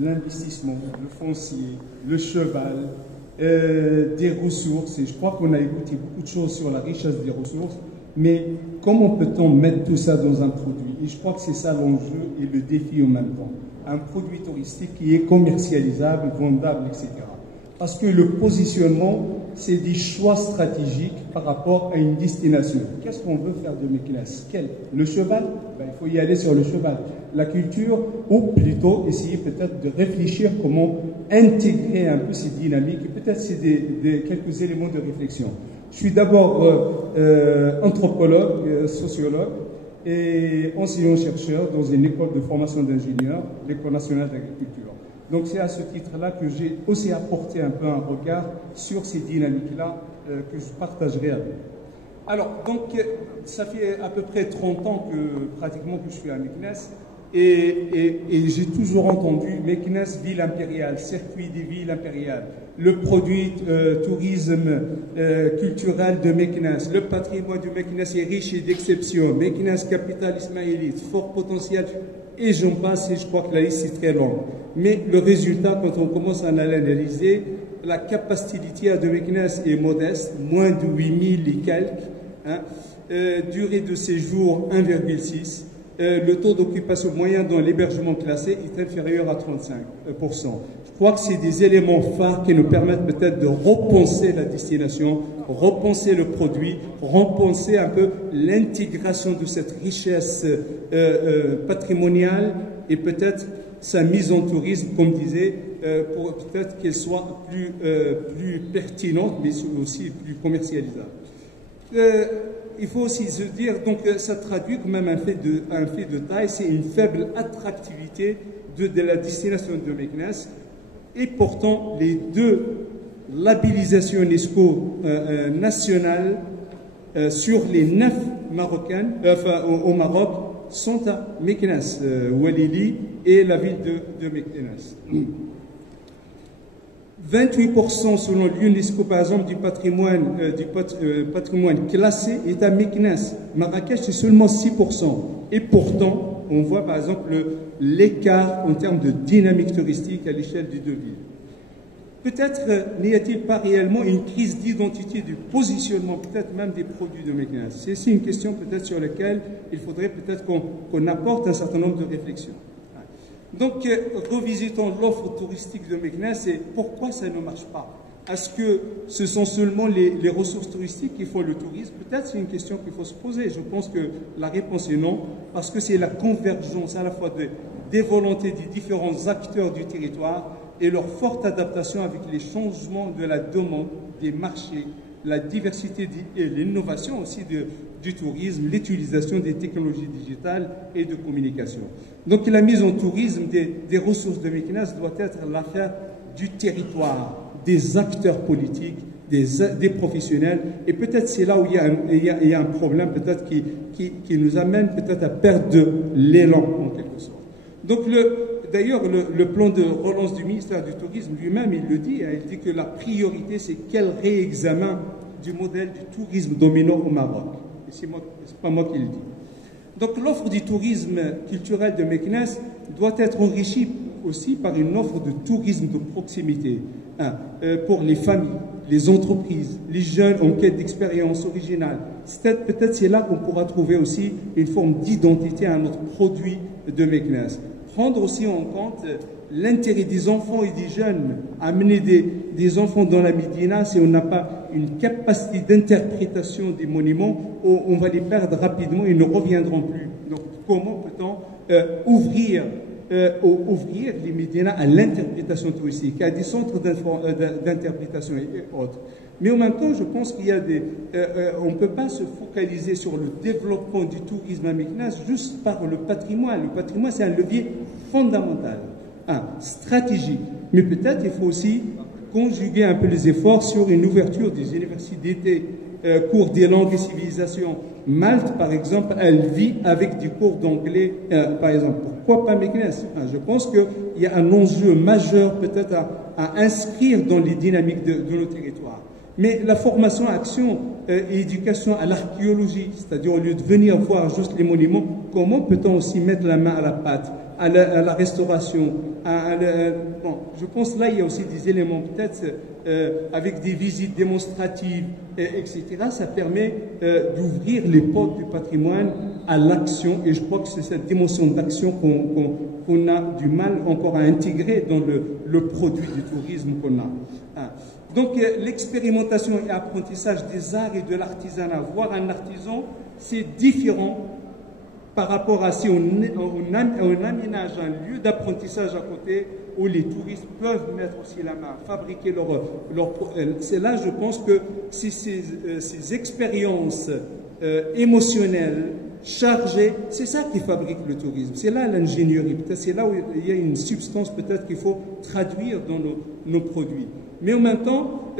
l'investissement, le foncier, le cheval, des ressources. Et je crois qu'on a écouté beaucoup de choses sur la richesse des ressources, mais comment peut-on mettre tout ça dans un produit? Et je crois que c'est ça l'enjeu et le défi en même temps. Un produit touristique qui est commercialisable, vendable, etc. Parce que le positionnement, c'est des choix stratégiques par rapport à une destination. Qu'est-ce qu'on veut faire de Meknès? Le cheval? Ben, il faut y aller sur le cheval. La culture, ou plutôt essayer peut-être de réfléchir comment intégrer un peu ces dynamiques, et peut-être c'est quelques éléments de réflexion. Je suis d'abord anthropologue, sociologue, et enseignant-chercheur dans une école de formation d'ingénieurs, l'École nationale d'agriculture. Donc c'est à ce titre-là que j'ai aussi apporté un peu un regard sur ces dynamiques-là que je partagerai avec vous. Alors, donc, ça fait à peu près 30 ans pratiquement que je suis à Meknès, et j'ai toujours entendu Meknès, ville impériale, circuit des villes impériales, le produit tourisme culturel de Meknès, le patrimoine de Meknès est riche et d'exception, Meknès, capitale ismaélite, fort potentiel, et j'en passe, et je crois que la liste est très longue. Mais le résultat, quand on commence à l'analyser, la capacité de Meknès est modeste, moins de 8000 et quelques, hein, durée de séjour 1,6, le taux d'occupation moyen dans l'hébergement classé est inférieur à 35%. Je crois que c'est des éléments phares qui nous permettent peut-être de repenser la destination, repenser le produit, repenser un peu l'intégration de cette richesse patrimoniale et peut-être sa mise en tourisme, comme disait, pour peut-être qu'elle soit plus pertinente, mais aussi plus commercialisable. Il faut aussi se dire, donc ça traduit quand même un fait de taille, c'est une faible attractivité de la destination de Meknès, et pourtant les deux labellisations UNESCO nationales sur les 9 marocaines, au Maroc, sont à Meknès, Ouelili et la ville de Meknès. 28% selon l'UNESCO, par exemple, du patrimoine classé est à Meknès. Marrakech, c'est seulement 6%. Et pourtant, on voit par exemple l'écart en termes de dynamique touristique à l'échelle des deux villes. Peut-être n'y a-t-il pas réellement une crise d'identité, du positionnement, peut-être même des produits de Meknès. C'est aussi une question peut-être sur laquelle il faudrait peut-être qu'on apporte un certain nombre de réflexions. Donc, revisitons l'offre touristique de Meknès et pourquoi ça ne marche pas. Est-ce que ce sont seulement les ressources touristiques qui font le tourisme? Peut-être c'est une question qu'il faut se poser. Je pense que la réponse est non, parce que c'est la convergence à la fois des volontés des différents acteurs du territoire et leur forte adaptation avec les changements de la demande des marchés, la diversité et l'innovation aussi du tourisme, l'utilisation des technologies digitales et de communication. Donc la mise en tourisme des ressources de Meknès doit être l'affaire du territoire, des acteurs politiques, des professionnels, et peut-être c'est là où il y a un problème peut-être qui nous amène peut-être à perdre de l'élan en quelque sorte. Donc d'ailleurs le plan de relance du ministère du Tourisme lui-même, il le dit, hein, il dit que la priorité c'est quel réexamen du modèle du tourisme dominant au Maroc. Et c'est pas moi qui le dis. Donc l'offre du tourisme culturel de Meknès doit être enrichie aussi par une offre de tourisme de proximité, hein, pour les familles, les entreprises, les jeunes en quête d'expérience originale. Peut-être c'est là qu'on pourra trouver aussi une forme d'identité à notre produit de Meknès. Prendre aussi en compte l'intérêt des enfants et des jeunes. Amener des enfants dans la Médina, si on n'a pas une capacité d'interprétation des monuments, on va les perdre rapidement et ils ne reviendront plus. Donc comment peut-on ouvrir les Médinas à l'interprétation touristique, à des centres d'interprétation et autres. Mais en même temps, je pense qu'il y a on ne peut pas se focaliser sur le développement du tourisme à Meknès juste par le patrimoine. Le patrimoine, c'est un levier fondamental, stratégique. Mais peut-être il faut aussi conjuguer un peu les efforts sur une ouverture des universités d'été, cours des langues et civilisations. Malte, par exemple, elle vit avec des cours d'anglais, par exemple. Pourquoi pas Meknès? Je pense qu'il y a un enjeu majeur peut-être à inscrire dans les dynamiques de nos territoires. Mais la formation, action et éducation à l'archéologie, c'est-à-dire au lieu de venir voir juste les monuments, comment peut-on aussi mettre la main à la pâte à la restauration. Bon, je pense là, il y a aussi des éléments peut-être avec des visites démonstratives, etc. Ça permet d'ouvrir les portes du patrimoine à l'action, et je crois que c'est cette dimension d'action qu'on a du mal encore à intégrer dans le produit du tourisme qu'on a. Donc l'expérimentation et apprentissage des arts et de l'artisanat, voir un artisan, c'est différent par rapport à si on aménage un lieu d'apprentissage à côté où les touristes peuvent mettre aussi la main, fabriquer leur c'est là, je pense que c'est ces expériences émotionnelles, chargées, c'est ça qui fabrique le tourisme. C'est là l'ingénierie. Peut-être c'est là où il y a une substance peut-être qu'il faut traduire dans nos produits. Mais en même temps,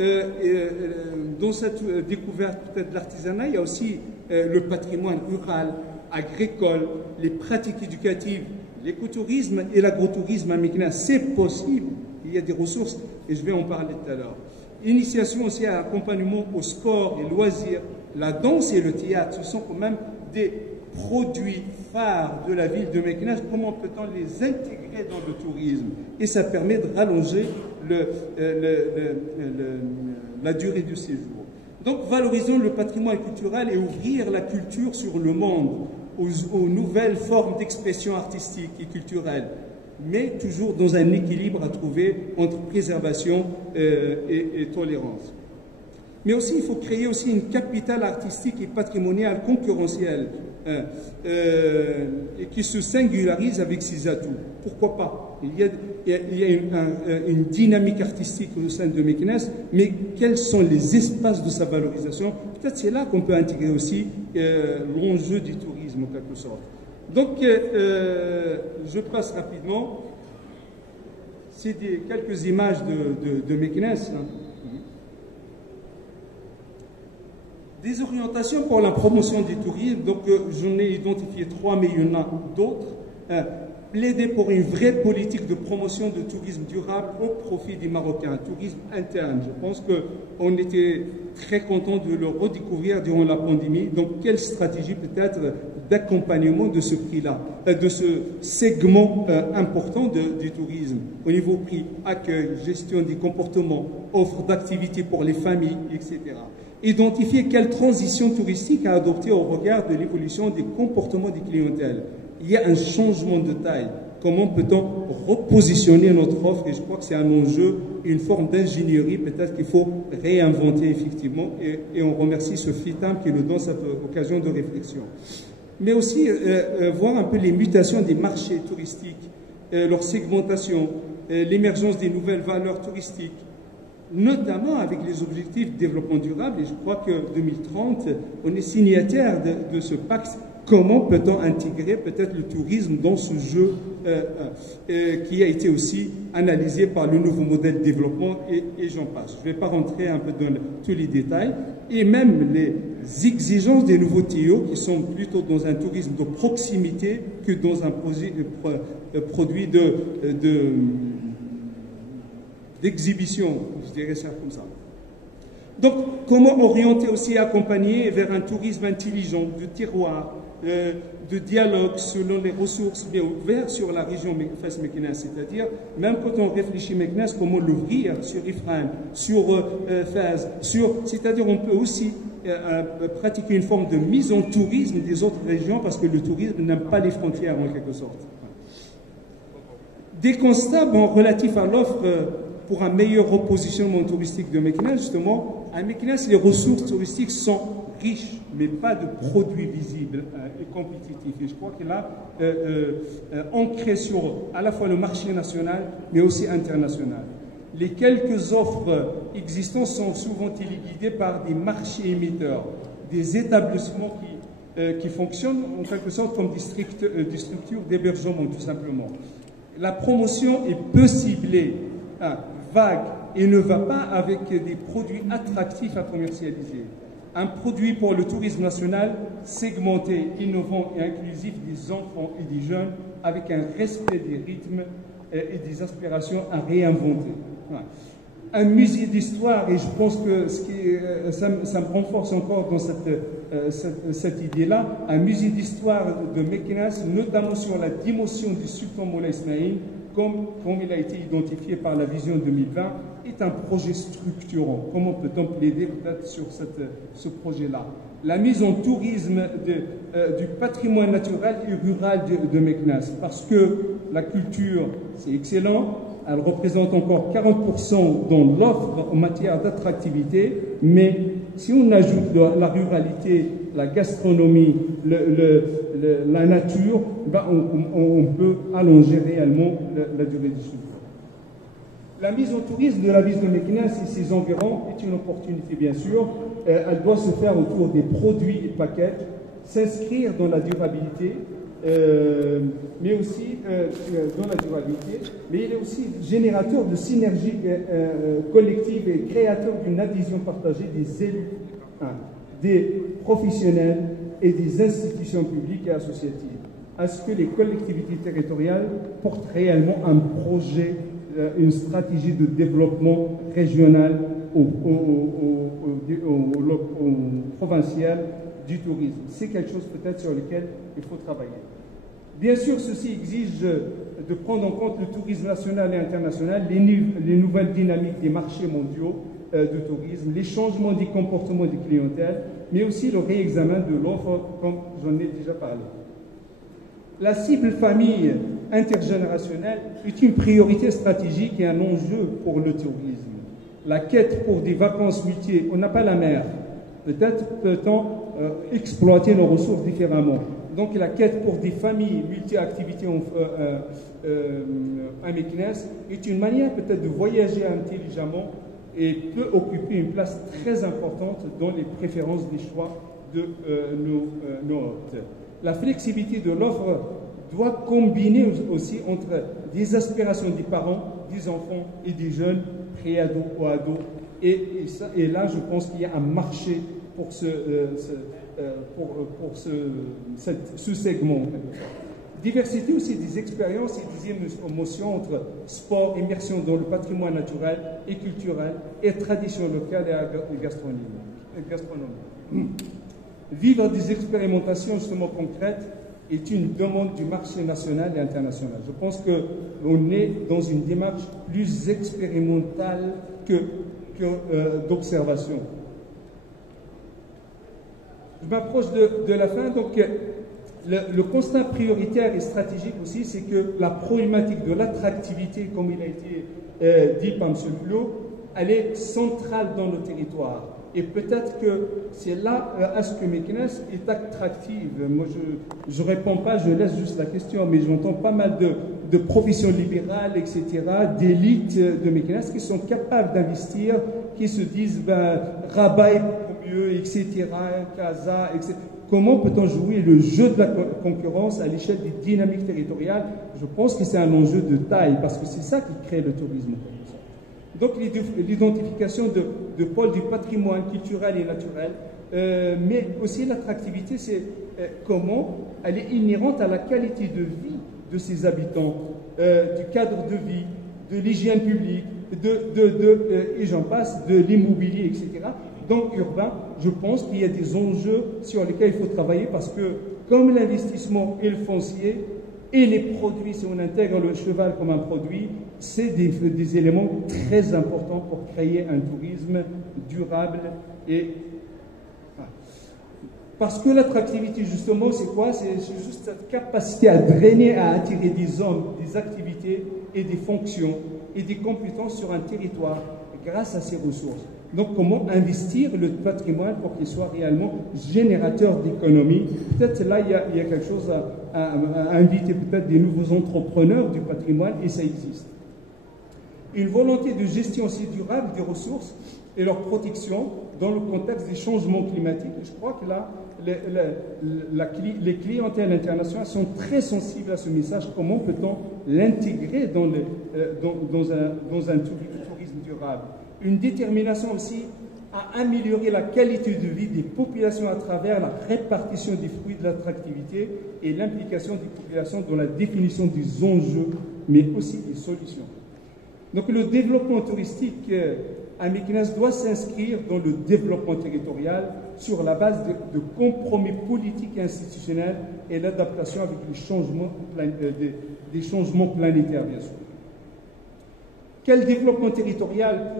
dans cette découverte peut-être de l'artisanat, il y a aussi le patrimoine rural, agricole, les pratiques éducatives, l'écotourisme et l'agrotourisme à Meknès. C'est possible, il y a des ressources et je vais en parler tout à l'heure. Initiation aussi à l'accompagnement au sport et loisirs, la danse et le théâtre, ce sont quand même des produits phares de la ville de Meknès. Comment peut-on les intégrer dans le tourisme? Et ça permet de rallonger la durée du séjour. Donc valorisons le patrimoine culturel et ouvrir la culture sur le monde, aux nouvelles formes d'expression artistique et culturelle, mais toujours dans un équilibre à trouver entre préservation et tolérance. Mais aussi, il faut créer aussi une capitale artistique et patrimoniale concurrentielle et qui se singularise avec ses atouts. Pourquoi pas? Il y a une dynamique artistique au sein de Meknès, mais quels sont les espaces de sa valorisation? Peut-être c'est là qu'on peut intégrer aussi l'enjeu du tourisme en quelque sorte. Donc, je passe rapidement. C'est quelques images de Meknès. Hein. Des orientations pour la promotion du tourisme, donc j'en ai identifié 3, mais il y en a d'autres. Plaider pour une vraie politique de promotion de tourisme durable au profit des Marocains, tourisme interne. Je pense qu'on était très content de le redécouvrir durant la pandémie. Donc, quelle stratégie peut-être d'accompagnement de ce prix-là, de ce segment important du tourisme, au niveau prix, accueil, gestion des comportements, offre d'activités pour les familles, etc. Identifier quelle transition touristique à adopter au regard de l'évolution des comportements des clientèles. Il y a un changement de taille. Comment peut-on repositionner notre offre? Et je crois que c'est un enjeu, une forme d'ingénierie peut-être qu'il faut réinventer effectivement. Et on remercie ce FITAM qui nous donne cette occasion de réflexion. Mais aussi voir un peu les mutations des marchés touristiques, leur segmentation, l'émergence des nouvelles valeurs touristiques, notamment avec les objectifs de développement durable. Et je crois que 2030, on est signataire de ce pacte. Comment peut-on intégrer peut-être le tourisme dans ce jeu qui a été aussi analysé par le nouveau modèle de développement et j'en passe. Je ne vais pas rentrer un peu dans tous les détails. Et même les exigences des nouveaux TIO qui sont plutôt dans un tourisme de proximité que dans un produit d'exhibition, je dirais ça comme ça. Donc, comment orienter aussi et accompagner vers un tourisme intelligent, de terroir, de dialogue selon les ressources, mais ouvert sur la région Fès-Meknès, c'est-à-dire, même quand on réfléchit Meknès, comment l'ouvrir sur Ifrane, sur Fès, c'est-à-dire on peut aussi pratiquer une forme de mise en tourisme des autres régions, parce que le tourisme n'aime pas les frontières en quelque sorte. Des constats relatifs à l'offre pour un meilleur repositionnement touristique de Meknès, justement, à Meknès, les ressources touristiques sont riches, mais pas de produits visibles et compétitifs. Et je crois que là, ancré sur à la fois le marché national, mais aussi international. Les quelques offres existantes sont souvent téléguidées par des marchés émetteurs, des établissements qui fonctionnent en quelque sorte comme des structures d'hébergement, tout simplement. La promotion est peu ciblée, vague, et ne va pas avec des produits attractifs à commercialiser. Un produit pour le tourisme national segmenté, innovant et inclusif des enfants et des jeunes avec un respect des rythmes et des aspirations à réinventer. un musée d'histoire, et je pense que ça me renforce encore dans cette idée-là, un musée d'histoire de Meknès, notamment sur la dimension du sultan Moulay Ismaïl, comme il a été identifié par la vision 2020, est un projet structurant. Comment peut-on plaider peut-être sur ce projet-là? La mise en tourisme du patrimoine naturel et rural de Meknès, parce que la culture, c'est excellent, elle représente encore 40% dans l'offre en matière d'attractivité, mais si on ajoute la ruralité, la gastronomie, la nature, ben on peut allonger réellement la durée du séjour. La mise en tourisme de la ville de Meknès et ses environs est une opportunité, bien sûr. Elle doit se faire autour des produits et packages, s'inscrire dans la durabilité, mais aussi dans la durabilité, mais il est aussi générateur de synergie collective et créateur d'une adhésion partagée des élus, des professionnels et des institutions publiques et associatives, à ce que les collectivités territoriales portent réellement un projet, une stratégie de développement régional au provincial du tourisme. C'est quelque chose peut-être sur lequel il faut travailler. Bien sûr, ceci exige de prendre en compte le tourisme national et international, les nouvelles dynamiques des marchés mondiaux de tourisme, les changements des comportements des clientèles, mais aussi le réexamen de l'offre, comme j'en ai déjà parlé. La cible famille intergénérationnelle est une priorité stratégique et un enjeu pour le tourisme. La quête pour des vacances multi, on n'a pas la mer. Peut-être peut-on exploiter nos ressources différemment. Donc la quête pour des familles multi-activités à Meknès est une manière peut-être de voyager intelligemment et peut occuper une place très importante dans les préférences des choix de nos hôtes. La flexibilité de l'offre doit combiner aussi entre des aspirations des parents, des enfants et des jeunes, pré-ados ou ados. Et là, je pense qu'il y a un marché pour ce segment. Diversité aussi des expériences et des émotions entre sport, immersion dans le patrimoine naturel et culturel et tradition locale et gastronomie. Vivre des expérimentations justement concrètes est une demande du marché national et international. Je pense qu'on est dans une démarche plus expérimentale que d'observation. Je m'approche de la fin, donc le constat prioritaire et stratégique aussi, c'est que la problématique de l'attractivité, comme il a été dit par M. Fulot, elle est centrale dans nos territoires. Et peut-être que c'est là à ce que Meknès est attractive. Moi, je ne réponds pas, je laisse juste la question, mais j'entends pas mal de professions libérales, etc., d'élites de Meknès qui sont capables d'investir, qui se disent Rabat est beaucoup mieux, etc., Casa, etc. Comment peut-on jouer le jeu de la concurrence à l'échelle des dynamiques territoriales? Je pense que c'est un enjeu de taille, parce que c'est ça qui crée le tourisme. Donc l'identification de pôles du patrimoine culturel et naturel, mais aussi l'attractivité, c'est comment elle est inhérente à la qualité de vie de ses habitants, du cadre de vie, de l'hygiène publique, et j'en passe, de l'immobilier, etc. Donc urbain, je pense qu'il y a des enjeux sur lesquels il faut travailler parce que comme l'investissement et le foncier et les produits, si on intègre le cheval comme un produit, c'est des éléments très importants pour créer un tourisme durable et... Parce que l'attractivité, justement, c'est quoi? C'est juste cette capacité à drainer, à attirer des hommes, des activités et des fonctions et des compétences sur un territoire grâce à ces ressources. Donc, comment investir le patrimoine pour qu'il soit réellement générateur d'économie? Peut-être là, il y a quelque chose à inviter, peut-être des nouveaux entrepreneurs du patrimoine, et ça existe. Une volonté de gestion aussi durable des ressources et leur protection dans le contexte des changements climatiques. Je crois que là, les clientèles internationales sont très sensibles à ce message. Comment peut-on l'intégrer dans un tourisme durable? Une détermination aussi à améliorer la qualité de vie des populations à travers la répartition des fruits de l'attractivité et l'implication des populations dans la définition des enjeux, mais aussi des solutions. Donc le développement touristique à Meknès doit s'inscrire dans le développement territorial sur la base de compromis politiques et institutionnels et l'adaptation avec les changements, des changements planétaires, bien sûr. Quel développement territorial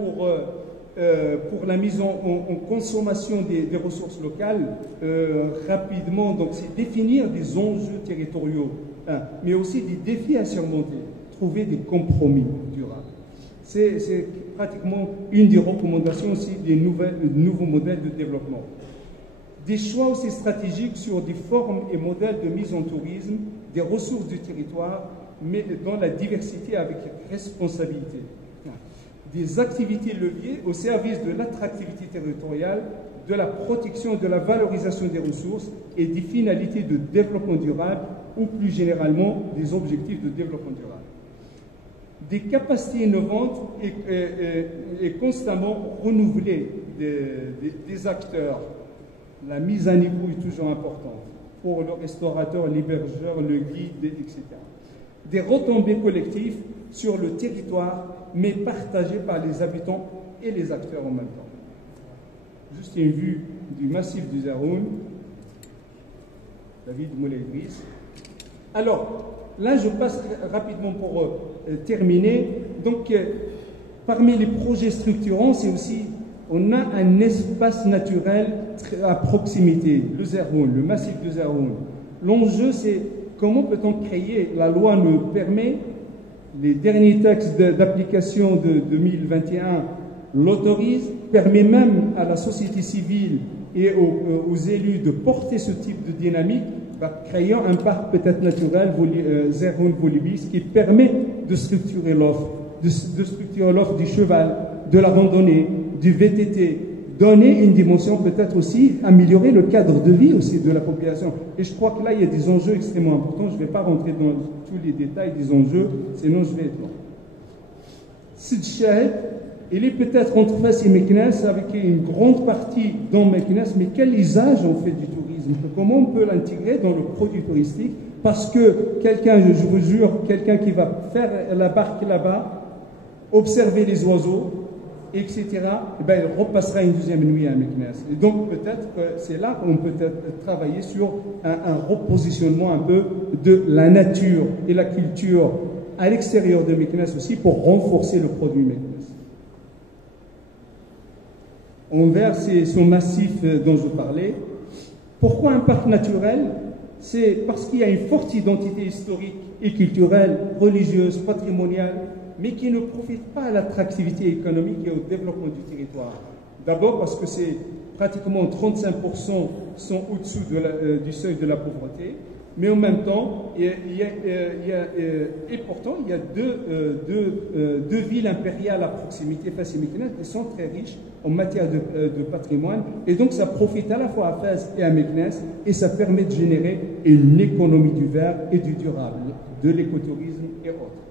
pour la mise en consommation des ressources locales? Rapidement, donc c'est définir des enjeux territoriaux, mais aussi des défis à surmonter, trouver des compromis durables. C'est pratiquement une des recommandations aussi des nouveaux modèles de développement. Des choix aussi stratégiques sur des formes et modèles de mise en tourisme, des ressources du territoire, mais dans la diversité avec responsabilité. Des activités leviers au service de l'attractivité territoriale, de la protection et de la valorisation des ressources et des finalités de développement durable ou plus généralement des objectifs de développement durable. Des capacités innovantes et constamment renouvelées des acteurs. La mise à niveau est toujours importante pour le restaurateur, l'hébergeur, le guide, etc. Des retombées collectives sur le territoire, mais partagées par les habitants et les acteurs en même temps. Juste une vue du massif du Zaroun, David Moulay Idriss. Alors, là, je passe rapidement pour terminer. Donc, parmi les projets structurants, c'est aussi, on a un espace naturel à proximité, le Zaroun, le massif du Zaroun. L'enjeu, c'est comment peut-on créer, la loi nous permet, les derniers textes d'application de 2021 l'autorisent, permet même à la société civile et aux élus de porter ce type de dynamique, créant un parc peut-être naturel, Zaroun Volibis, qui permet de structurer l'offre, de structurer l'offre du cheval, de la randonnée, du VTT, donner une dimension peut-être aussi, améliorer le cadre de vie aussi de la population. Et je crois que là, il y a des enjeux extrêmement importants. Je ne vais pas rentrer dans tous les détails des enjeux, sinon je vais être long. Sid Chahed, il est peut-être entre Fès et Meknès, avec une grande partie dans Meknès, mais quel usage on fait du tourisme? Comment on peut l'intégrer dans le produit touristique? Parce que quelqu'un, je vous jure, quelqu'un qui va faire la barque là-bas, observer les oiseaux, etc., eh bien, il repassera une deuxième nuit à Meknès. Et donc, peut-être que c'est là qu'on peut travailler sur un repositionnement un peu de la nature et la culture à l'extérieur de Meknès aussi pour renforcer le produit Meknès. Envers ce massif dont je parlais. Pourquoi un parc naturel? C'est parce qu'il y a une forte identité historique et culturelle, religieuse, patrimoniale, mais qui ne profite pas à l'attractivité économique et au développement du territoire. D'abord parce que c'est pratiquement 35% sont au-dessous du seuil de la pauvreté, mais en même temps, et pourtant, il y a deux villes impériales à proximité, Fès et Meknès, qui sont très riches en matière de patrimoine, et donc ça profite à la fois à Fès et à Meknès, et ça permet de générer une économie du vert et du durable, de l'écotourisme et autres.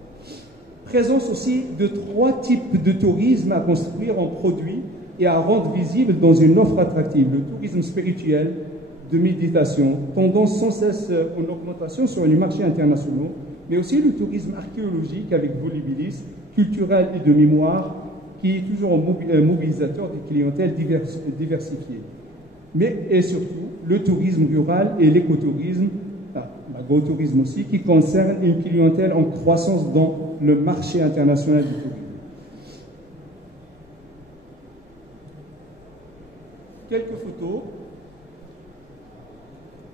Présence aussi de 3 types de tourisme à construire en produits et à rendre visible dans une offre attractive. Le tourisme spirituel, de méditation, tendance sans cesse en augmentation sur les marchés internationaux, mais aussi le tourisme archéologique avec Volibilis, culturel et de mémoire, qui est toujours un mobilisateur des clientèles diversifiées. Et surtout, le tourisme rural et l'écotourisme, l'agrotourisme aussi, qui concerne une clientèle en croissance dans le marché international du tourisme. Quelques photos.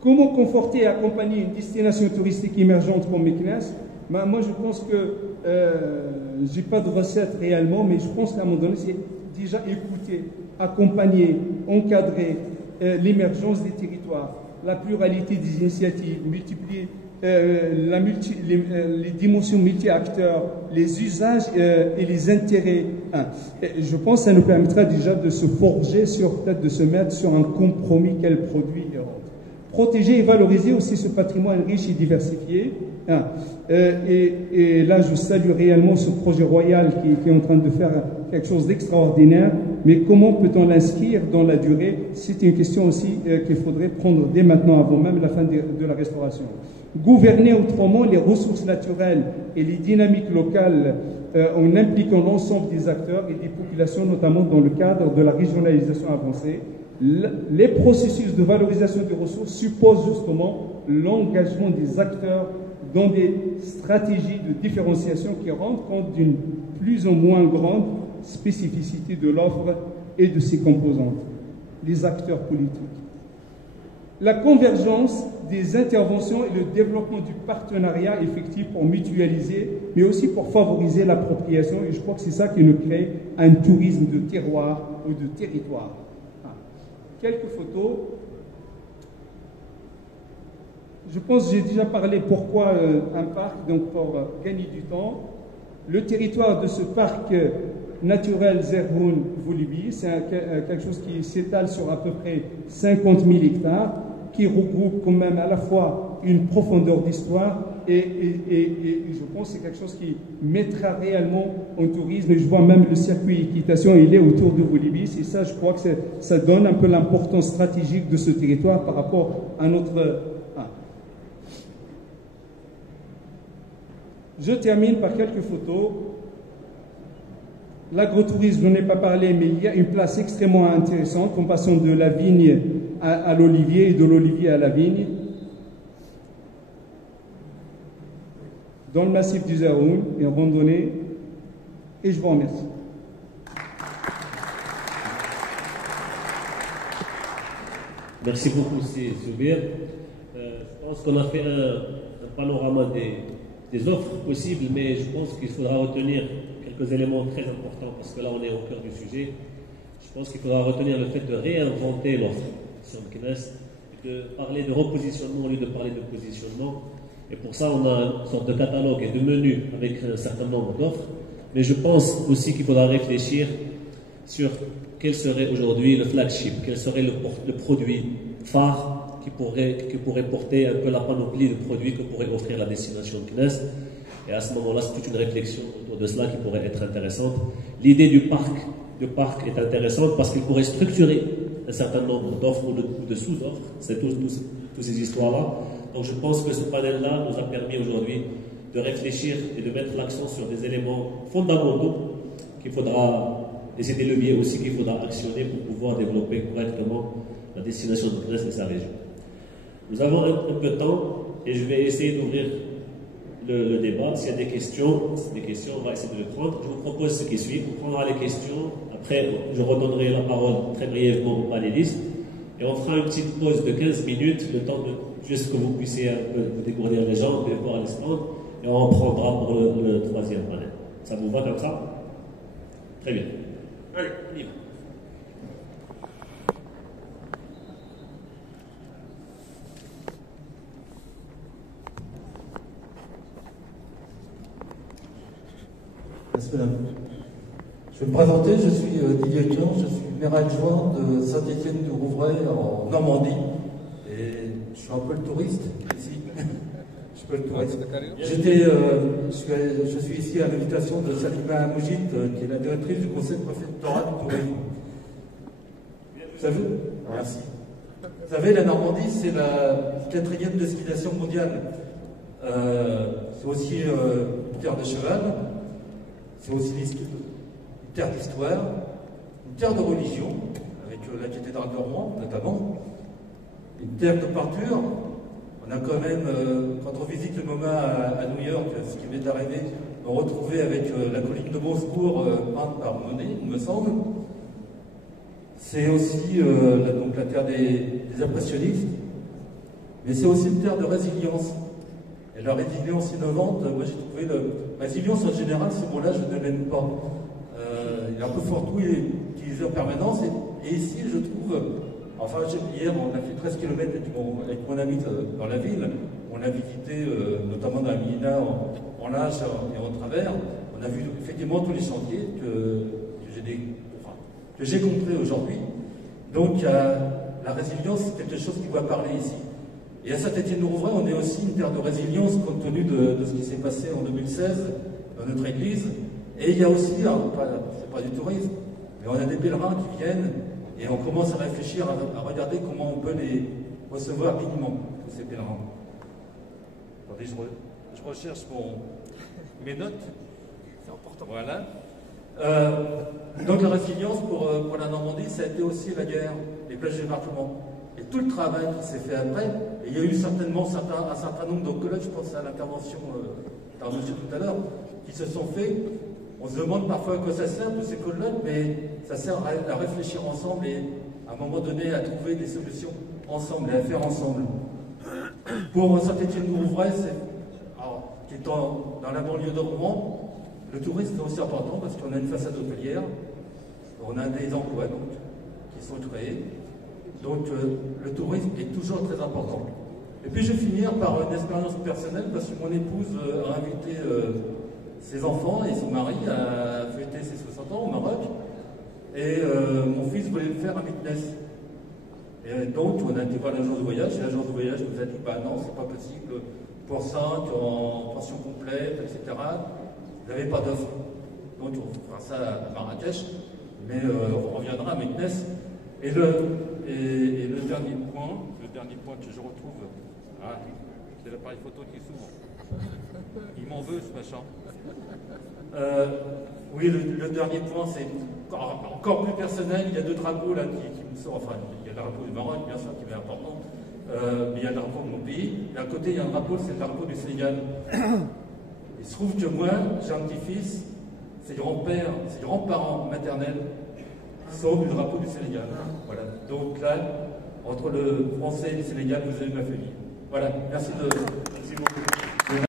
Comment conforter et accompagner une destination touristique émergente comme Meknès? Moi, je pense que je n'ai pas de recette réellement, mais je pense qu'à un moment donné, c'est déjà écouter, accompagner, encadrer l'émergence des territoires, la pluralité des initiatives, multiplier les dimensions multi-acteurs, les usages et les intérêts. Je pense que ça nous permettra déjà de se forger peut-être de se mettre sur un compromis quel produit et autres. Protéger et valoriser aussi ce patrimoine riche et diversifié. Et là, je salue réellement ce projet royal qui est en train de faire quelque chose d'extraordinaire. Mais comment peut-on l'inscrire dans la durée? C'est une question aussi qu'il faudrait prendre dès maintenant, avant même la fin de la restauration. Gouverner autrement les ressources naturelles et les dynamiques locales en impliquant l'ensemble des acteurs et des populations, notamment dans le cadre de la régionalisation avancée. Les processus de valorisation des ressources supposent justement l'engagement des acteurs dans des stratégies de différenciation qui rendent compte d'une plus ou moins grande spécificité de l'offre et de ses composantes, les acteurs politiques. La convergence des interventions et le développement du partenariat effectif pour mutualiser, mais aussi pour favoriser l'appropriation, et je crois que c'est ça qui nous crée un tourisme de terroir ou de territoire. Quelques photos. Je pense que j'ai déjà parlé pourquoi un parc, donc pour gagner du temps. Le territoire de ce parc naturel Zerhoun-Woluwe, c'est quelque chose qui s'étale sur à peu près 50 000 hectares, qui regroupe quand même à la fois une profondeur d'histoire et je pense que c'est quelque chose qui mettra réellement en tourisme. Et je vois même le circuit équitation, il est autour de Woluwe. Et ça, je crois que ça donne un peu l'importance stratégique de ce territoire par rapport à notre... Je termine par quelques photos. L'agrotourisme, je n'en ai pas parlé, mais il y a une place extrêmement intéressante en passant de la vigne à l'olivier et de l'olivier à la vigne. Dans le massif du Zerhoun, une randonnée. Et je vous remercie. Merci beaucoup, Zoubir. Je pense qu'on a fait un panorama des offres possibles, mais je pense qu'il faudra retenir quelques éléments très importants, parce que là, on est au cœur du sujet. Je pense qu'il faudra retenir le fait de réinventer l'offre sur le CNES, de parler de repositionnement au lieu de parler de positionnement. Et pour ça, on a une sorte de catalogue et de menu avec un certain nombre d'offres. Mais je pense aussi qu'il faudra réfléchir sur quel serait aujourd'hui le flagship, quel serait le produit phare qui pourrait porter un peu la panoplie de produits que pourrait offrir la destination de CNES. Et à ce moment-là, c'est toute une réflexion autour de cela qui pourrait être intéressante. L'idée du parc est intéressante parce qu'il pourrait structurer un certain nombre d'offres ou de sous-offres. C'est toutes ces histoires-là. Donc je pense que ce panel-là nous a permis aujourd'hui de réfléchir et de mettre l'accent sur des éléments fondamentaux qu'il faudra, et c'est des leviers aussi qu'il faudra actionner pour pouvoir développer correctement la destination de CNES et sa région. Nous avons un peu de temps et je vais essayer d'ouvrir le débat. S'il y a des questions, on va essayer de les prendre. Je vous propose ce qui suit. On prendra les questions. Après, je redonnerai la parole très brièvement aux panélistes. Et on fera une petite pause de 15 minutes, le temps de juste que vous puissiez un peu vous découvrir les jambes et voir les stands. Et on reprendra pour le troisième panel. Ça vous va comme ça? Très bien. Allez, on y va. Je vais me présenter, je suis Didier Thion, je suis maire adjoint de Saint-Étienne-du-Rouvray en Normandie. Et je suis un peu le touriste ici. Je suis pas le touriste. Je suis ici à l'invitation de Salima Moujit, qui est la directrice du conseil préfectoral du tourisme. Vous savez, merci. Vous savez, la Normandie, c'est la 4e destination mondiale. C'est aussi une terre de cheval. C'est aussi une terre d'histoire, une terre de religion, avec la cathédrale de Rouen notamment, une terre de peinture. On a quand même, quand on visite le MoMA à New York, ce qui m'est arrivé, on retrouvait avec la colline de Beausecours peinte par Monet, il me semble. C'est aussi donc la terre des impressionnistes, mais c'est aussi une terre de résilience. Et la résilience innovante, moi j'ai trouvé résilience en général, ce mot-là, je ne l'aime pas. Il est un peu fourre-tout, il est utilisé en permanence. Et ici, je trouve, enfin, hier, on a fait 13 km avec mon ami dans la ville. On a visité, notamment dans la Mina, en large et en travers. On a vu effectivement tous les chantiers que j'ai compris aujourd'hui. Donc, la résilience, c'est quelque chose qui doit parler ici. Et à Saint-Étienne-du-Rouvray, on est aussi une terre de résilience compte tenu de ce qui s'est passé en 2016 dans notre église. Et il y a aussi, c'est pas du tourisme, mais on a des pèlerins qui viennent et on commence à réfléchir, à regarder comment on peut les recevoir dignement, tous ces pèlerins. Attendez, je recherche mes notes. Voilà. Donc la résilience pour la Normandie, ça a été aussi la guerre, les plages d'émargement. Et tout le travail qui s'est fait après, et il y a eu certainement un certain nombre de collègues, je pense à l'intervention par monsieur tout à l'heure, qui se sont faits. On se demande parfois à quoi ça sert, tous ces colloques, mais ça sert à réfléchir ensemble et à un moment donné à trouver des solutions ensemble et à faire ensemble. Pour Saint-Étienne-du-Rouvray, qui est dans la banlieue de Rouen, le tourisme est aussi important parce qu'on a une façade hôtelière, on a des emplois donc, qui sont créés. Donc le tourisme est toujours très important. Et puis je vais finir par une expérience personnelle parce que mon épouse a invité ses enfants et son mari à fêter ses 60 ans au Maroc. Et mon fils voulait le faire à Mitness. Et donc on a été voir l'agence de voyage et l'agence de voyage nous a dit bah non, c'est pas possible, pour 5 en pension complète, etc. Vous n'avez pas d'offre. Donc on fera ça à Marrakech, mais on reviendra à Mitness. Et le dernier point que je retrouve, c'est l'appareil photo qui s'ouvre. Il m'en veut ce machin. Oui, le dernier point, c'est encore plus personnel. Il y a 2 drapeaux là qui me sortent. Enfin, il y a le drapeau du Maroc, bien sûr, qui est important. Mais il y a le drapeau de mon pays. Et à côté, il y a un drapeau, c'est le drapeau du Sénégal. Il se trouve que moi, j'ai un petit-fils, ses grands-pères, ses grands-parents maternels sont du drapeau du Sénégal. Voilà. Donc là, entre le français et le Sénégal, vous avez ma famille. Voilà. Merci beaucoup.